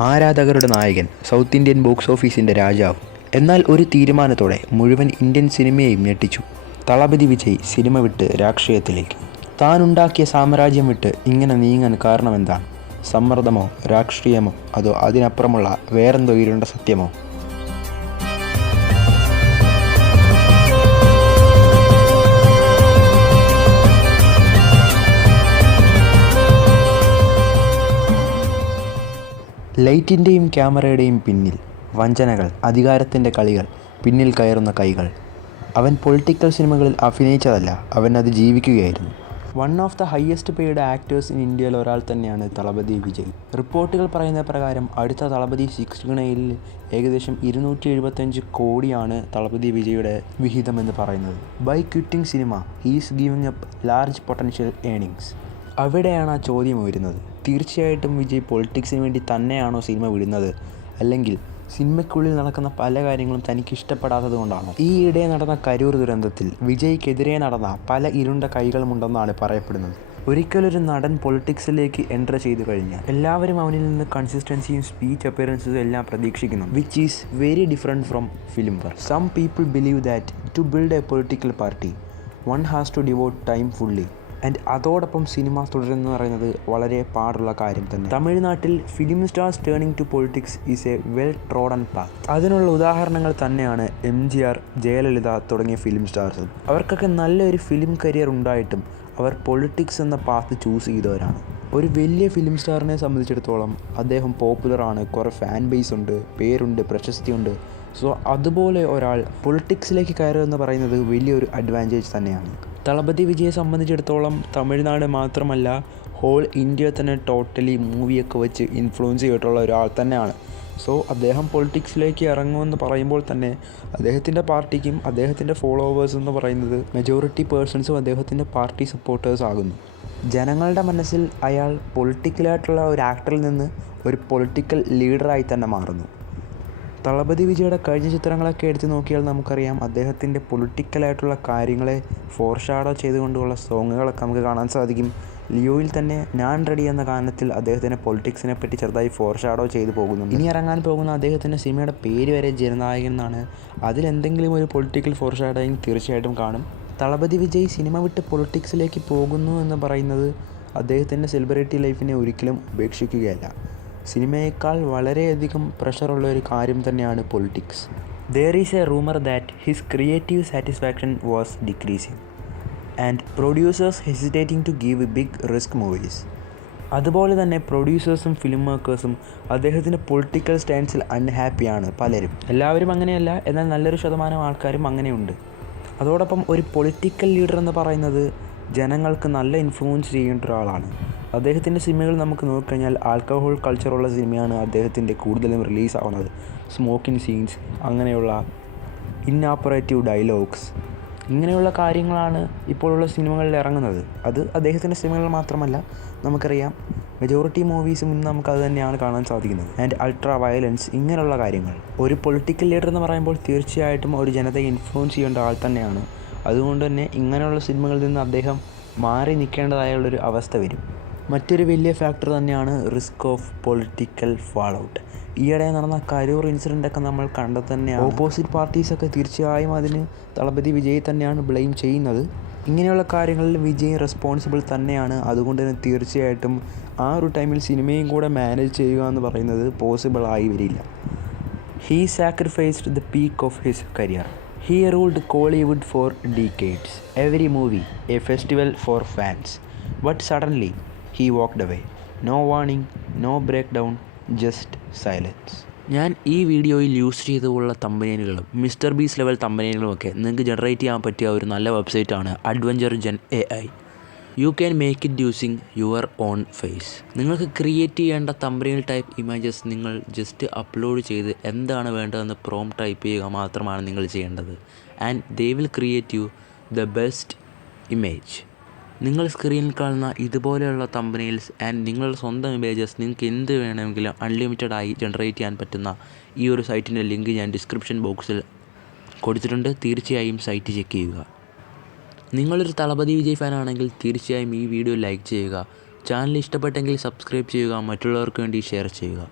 ആരാധകരുടെ നായകൻ south Indian box ഓഫീസിന്റെ രാജാവ്. എന്നാൽ ഒരു തീരുമാനത്തോടെ മുഴുവൻ ഇന്ത്യൻ സിനിമയെയും ഞെട്ടിച്ചു. തളപതി വിജയ് സിനിമ വിട്ട് രാഷ്ട്രീയത്തിലേക്ക്. താനുണ്ടാക്കിയ സാമ്രാജ്യം വിട്ട് ഇങ്ങനെ നീങ്ങാൻ കാരണമെന്താണ്? സമ്മർദ്ദമോ രാഷ്ട്രീയമോ അതോ അതിനപ്പുറമുള്ള വേറെന്തോ ഇരുണ്ട സത്യമോ? ലൈറ്റിന്റെയും ക്യാമറയുടെയും പിന്നിൽ വഞ്ചനകൾ അധികാരത്തിന്റെ കളികൾ പിന്നിൽ കയറുന്ന കൈകൾ. അവൻ പൊളിറ്റിക്കൽ സിനിമകളിൽ അഭിനയിച്ചതല്ല അവൻ അത് ജീവിക്കുകയായിരുന്നു. One of the highest paid actors in ഇന്ത്യയിൽ ഒരാൾ തന്നെയാണ് തളപതി വിജയ്. റിപ്പോർട്ടുകൾ പറയുന്ന പ്രകാരം അടുത്ത തളപതി സിക്സ് ഗണയിൽ ഏകദേശം ഇരുന്നൂറ്റി എഴുപത്തഞ്ച് കോടിയാണ് തളപതി വിജയുടെ വിഹിതമെന്ന് പറയുന്നത്. By quitting cinema he's giving up large potential earnings. അവിടെയാണ് ആ ചോദ്യം വരുന്നത് തീർച്ചയായിട്ടും വിജയ് പൊളിറ്റിക്സിന് വേണ്ടി തന്നെയാണോ സിനിമ വിടുന്നത്? അല്ലെങ്കിൽ സിനിമയ്ക്കുള്ളിൽ നടക്കുന്ന പല കാര്യങ്ങളും തനിക്ക് ഇഷ്ടപ്പെടാത്തത് കൊണ്ടാണോ? ഈയിടെ നടന്ന കരൂർ ദുരന്തത്തിൽ വിജയ്ക്കെതിരെ നടന്ന പല ഇരുണ്ട കൈകളുമുണ്ടെന്നാണ് പറയപ്പെടുന്നത്. ഒരിക്കലൊരു നടൻ പൊളിറ്റിക്സിലേക്ക് എന്റർ ചെയ്തു കഴിഞ്ഞാൽ എല്ലാവരും അവനിൽ നിന്ന് കൺസിസ്റ്റൻസിയും സ്പീച്ച് അപ്പിയറൻസും എല്ലാം പ്രതീക്ഷിക്കുന്നു. Which is very different from film were some people believe that to build a political party one has to devote time fully and അതോടൊപ്പം സിനിമ തുടരുന്നു പറയുന്നത് വളരെ പാടുള്ള കാര്യം തന്നെ. തമിഴ്നാട്ടിൽ film stars turning to politics is a well trodden path അതിനുള്ള ഉദാഹരണങ്ങൾ തന്നെയാണ് എം ജി ആർ ജയലളിത തുടങ്ങിയ ഫിലിം സ്റ്റാർസ് അവർക്കൊക്കെ നല്ലൊരു ഫിലിം കരിയർ ഉണ്ടായിട്ടും അവർ പൊളിറ്റിക്സ് എന്ന പാത്ത് ചൂസ് ചെയ്തവരാണ്. ഒരു വലിയ ഫിലിം സ്റ്റാറിനെ സംബന്ധിച്ചിടത്തോളം അദ്ദേഹം പോപ്പുലറാണ് കുറേ ഫാൻ ബേസ് ഉണ്ട് പേരുണ്ട് പ്രശസ്തിയുണ്ട്. സോ അതുപോലെ ഒരാൾ പൊളിറ്റിക്സിലേക്ക് കയറുക എന്ന് പറയുന്നത് വലിയൊരു അഡ്വാന്റേജ് തന്നെയാണ്. തളപതി വിജയെ സംബന്ധിച്ചിടത്തോളം തമിഴ്നാട് മാത്രമല്ല ഹോൾ ഇന്ത്യ തന്നെ ടോട്ടലി മൂവിയൊക്കെ വെച്ച് ഇൻഫ്ലുവൻസ് ചെയ്തിട്ടുള്ള ഒരാൾ തന്നെയാണ്. സോ അദ്ദേഹം പൊളിറ്റിക്സിലേക്ക് ഇറങ്ങുമെന്ന് പറയുമ്പോൾ തന്നെ അദ്ദേഹത്തിന്റെ പാർട്ടിക്കും അദ്ദേഹത്തിന്റെ ഫോളോവേഴ്സ് എന്ന് പറയുന്നത് മെജോറിറ്റി പേഴ്സൺസും അദ്ദേഹത്തിന്റെ പാർട്ടി സപ്പോർട്ടേഴ്സ് ആകുന്നു. ജനങ്ങളുടെ മനസ്സിൽ അയാൾ പൊളിറ്റിക്കലായിട്ടുള്ള ഒരു ആക്ടറിൽ നിന്ന് ഒരു പൊളിറ്റിക്കൽ ലീഡറായി തന്നെ മാറുന്നു. തളപതി വിജയുടെ കഴിഞ്ഞ ചിത്രങ്ങളൊക്കെ എടുത്ത് നോക്കിയാൽ നമുക്കറിയാം അദ്ദേഹത്തിന്റെ പൊളിറ്റിക്കലായിട്ടുള്ള കാര്യങ്ങളെ ഫോർഷാഡോ ചെയ്തുകൊണ്ടുള്ള സോങ്ങുകളൊക്കെ നമുക്ക് കാണാൻ സാധിക്കും. ലിയോയിൽ തന്നെ ഞാൻ റെഡി എന്ന ഗാനത്തിൽ അദ്ദേഹത്തിന്റെ പൊളിറ്റിക്സിനെ പറ്റി ചെറുതായി ഫോർഷാഡോ ചെയ്തു പോകുന്നു. ഇനി ഇറങ്ങാൻ പോകുന്ന അദ്ദേഹത്തിന്റെ സിനിമയുടെ പേര് വരെ ജനനായകൻ എന്നാണ്. അതിലെന്തെങ്കിലും ഒരു പൊളിറ്റിക്കൽ ഫോർഷാഡോയിങ് തീർച്ചയായിട്ടും കാണും. തളപതി വിജയ് സിനിമ വിട്ട് പൊളിറ്റിക്സിലേക്ക് പോകുന്നു എന്ന് പറയുന്നത് അദ്ദേഹത്തിന്റെ സെലിബ്രിറ്റി ലൈഫിനെ ഒരിക്കലും ഉപേക്ഷിക്കുകയല്ല. സിനിമയേക്കാൾ വളരെയധികം പ്രഷറുള്ള ഒരു കാര്യം തന്നെയാണ് politics. There is a rumour that his creative satisfaction was decreasing and producers hesitating to give big risk movies അതുപോലെ തന്നെ പ്രൊഡ്യൂസേഴ്സും ഫിലിം മേക്കേഴ്സും അദ്ദേഹത്തിന്റെ പൊളിറ്റിക്കൽ സ്റ്റാൻസിൽ അൺഹാപ്പിയാണ് പലരും. എല്ലാവരും അങ്ങനെയല്ല എന്നാൽ നല്ലൊരു ശതമാനം ആൾക്കാരും അങ്ങനെയുണ്ട്. അതോടൊപ്പം ഒരു പൊളിറ്റിക്കൽ ലീഡർ എന്ന് പറയുന്നത് ജനങ്ങൾക്ക് നല്ല ഇൻഫ്ലുവൻസ് ചെയ്യേണ്ട ഒരാളാണ്. അദ്ദേഹത്തിന്റെ സിനിമകൾ നമുക്ക് നോക്കിക്കഴിഞ്ഞാൽ ആൽക്കഹോൾ കൾച്ചറുള്ള സിനിമയാണ് അദ്ദേഹത്തിന്റെ കൂടുതലും റിലീസാവുന്നത് സ്മോക്കിംഗ് സീൻസ് അങ്ങനെയുള്ള ഇന്നാപ്പറേറ്റീവ് ഡയലോഗ്സ് ഇങ്ങനെയുള്ള കാര്യങ്ങളാണ് ഇപ്പോഴുള്ള സിനിമകളിൽ ഇറങ്ങുന്നത്. അത് അദ്ദേഹത്തിന്റെ സിനിമകൾ മാത്രമല്ല നമുക്കറിയാം മെജോറിറ്റി മൂവീസും ഇന്ന് നമുക്കത് തന്നെയാണ് കാണാൻ സാധിക്കുന്നത്. ആൻഡ് അൾട്രാ വയലൻസ് ഇങ്ങനെയുള്ള കാര്യങ്ങൾ. ഒരു പൊളിറ്റിക്കൽ ലീഡർ എന്ന് പറയുമ്പോൾ തീർച്ചയായിട്ടും ഒരു ജനതയെ ഇൻഫ്ലുവൻസ് ചെയ്യേണ്ട ആൾ തന്നെയാണ്. അതുകൊണ്ട് തന്നെ ഇങ്ങനെയുള്ള സിനിമകളിൽ നിന്ന് അദ്ദേഹം മാറി നിൽക്കേണ്ടതായുള്ളൊരു അവസ്ഥ വരും. മറ്റൊരു വലിയ ഫാക്ടർ തന്നെയാണ് risk of political fall out ഈയിടെ നടന്ന കരൂർ ഇൻസിഡന്റ് ഒക്കെ നമ്മൾ കണ്ടത് തന്നെയാണ്. ഓപ്പോസിറ്റ് പാർട്ടീസൊക്കെ തീർച്ചയായും അതിന് തളപതി വിജയ് തന്നെയാണ് ബ്ലെയിം ചെയ്യുന്നത്. ഇങ്ങനെയുള്ള കാര്യങ്ങളിൽ വിജയ് റെസ്പോൺസിബിൾ തന്നെയാണ്. അതുകൊണ്ട് തന്നെ തീർച്ചയായിട്ടും ആ ഒരു ടൈമിൽ സിനിമയും കൂടെ മാനേജ് ചെയ്യുക എന്ന് പറയുന്നത് പോസിബിൾ ആയി വരില്ല he sacrificed the peak of his career he ruled Kollywood for decades every movie a festival for fans but suddenly he walked away no warning no break down just silence ഞാൻ ഈ വീഡിയോയിൽ use ചെയ്തുള്ള തമ്പനികളും mister Beast level തമ്പനികളും ഒക്കെ നിങ്ങൾക്ക് generate ചെയ്യാൻ പറ്റിയ ഒരു നല്ല വെബ്സൈറ്റാണ് adventure gen A I you can make it using your own face നിങ്ങൾക്ക് ക്രിയേറ്റ് ചെയ്യേണ്ട തമ്പനയിൽ ടൈപ്പ് ഇമേജസ് നിങ്ങൾ ജസ്റ്റ് അപ്ലോഡ് ചെയ്ത് എന്താണ് വേണ്ടതെന്ന് പ്രോം ടൈപ്പ് ചെയ്യുക മാത്രമാണ് നിങ്ങൾ ചെയ്യേണ്ടത്. And they will create you the best image നിങ്ങൾ സ്ക്രീനിൽ കാണുന്ന ഇതുപോലെയുള്ള തമ്പനെയിൽസ് ആൻഡ് നിങ്ങളുടെ സ്വന്തം ഇമേജസ് നിങ്ങൾക്ക് എന്ത് വേണമെങ്കിലും അൺലിമിറ്റഡ് ആയി ജനറേറ്റ് ചെയ്യാൻ പറ്റുന്ന ഈ ഒരു സൈറ്റിന്റെ ലിങ്ക് ഞാൻ ഡിസ്ക്രിപ്ഷൻ ബോക്സിൽ കൊടുത്തിട്ടുണ്ട്. തീർച്ചയായും സൈറ്റ് ചെക്ക് ചെയ്യുക. നിങ്ങളൊരു തളപതി വിജയ് ഫാനാണെങ്കിൽ തീർച്ചയായും ഈ വീഡിയോ ലൈക്ക് ചെയ്യുക. ചാനൽ ഇഷ്ടപ്പെട്ടെങ്കിൽ സബ്സ്ക്രൈബ് ചെയ്യുക. മറ്റുള്ളവർക്ക് വേണ്ടി ഷെയർ ചെയ്യുക.